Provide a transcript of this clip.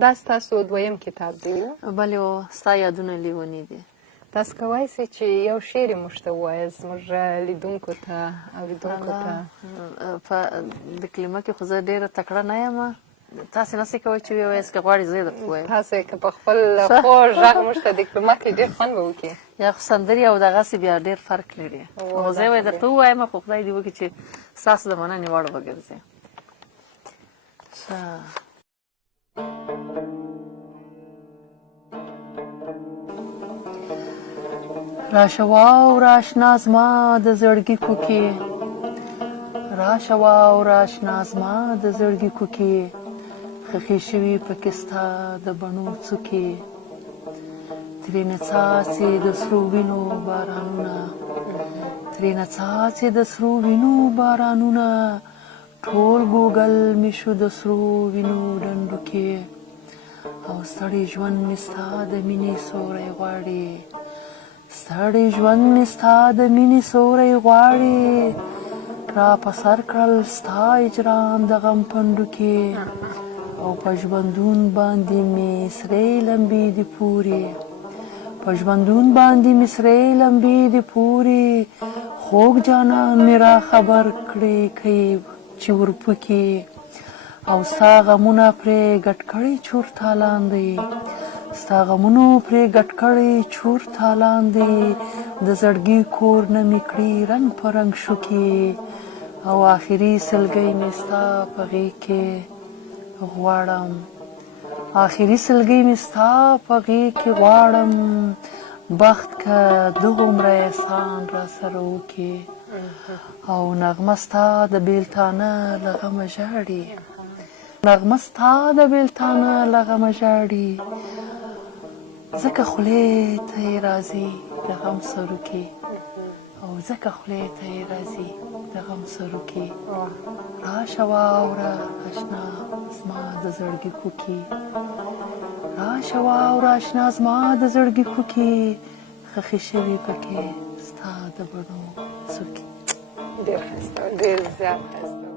دا ستاسو دویم کتاب دی؟ بلې او ستا یادونه لیوني دي. تاسو کولی سئ چې یو شعر یې موږ ته ووایاست زموږ لیدونکو ته اورېدونکو ته؟ په د کلمه کې خو زه ډېره تکړه نه یم. تاسې نسئ کولی چې ووایاست که غواړئ زه یې درته ووایم. تاسو یې که په خپل خوږ غږ موږ ته د کلمه کې ډېر خوند به وکړي. یا خو سندرې او دغسې بیا ډېر فرق لري. خو زه یې درته ووایم خو خدای دې وکړي چې ستاسو د مننې وړ وګرځي. راشه واوره اشنا زما د زړګي کوکې، راشه واوره اشنا زما د زړګي کوکې، خښې شوي پکې ستا د بڼو څوکې، ترېنه څاڅي د سرو وینو بارانونه، ترېنه څاڅي د سرو وینو بارانونه، ټول ګوګل مې شو د سرو وینو ډنډو کې، او ستړی ژوند مې ستا د مینې سوری غواړي، ستړی ژوند مې ستا د مینې سوری غواړي، را په سر کړل ستا اجرام د غم پنډو کې، او په ژوندون باندې مې سرې لمبې دي پورې، په ژوندون باندې مې سرې لمبې دي پورې، خوږ جانان مې را خبر کړې کوي چې ورپکې، او ستا غمونه پرې ګډ کړی چور تالان دی، ستا غمونو پرې ګډ کړی چور تالان دی، د زړګي کور نه مې کړي رنګ په رنګ شوکې، او آخري سلګۍ مې ستا په غېږ کې غواړم، آخري سلګۍ مې ستا په غېږ کې غواړم، بخت که دغومره احسان را سره وکړي، او نغمه ستا د بېلتانه له غمه ژاړي، نغمه ستا د بېلتانه له غمه ژاړي، ځکه خولې ته یې راځي د غم سروکې، او ځکه خولې ته یې راځي د غم سروکې، راشه واوره اشنا زما د زړګي کوکې، راشه واوره اشنا زما د زړګي کوکې، خښې شوي پکې ستا د بڼو څوکې. ډېر ښایسته، ډېر زیات ښایسته.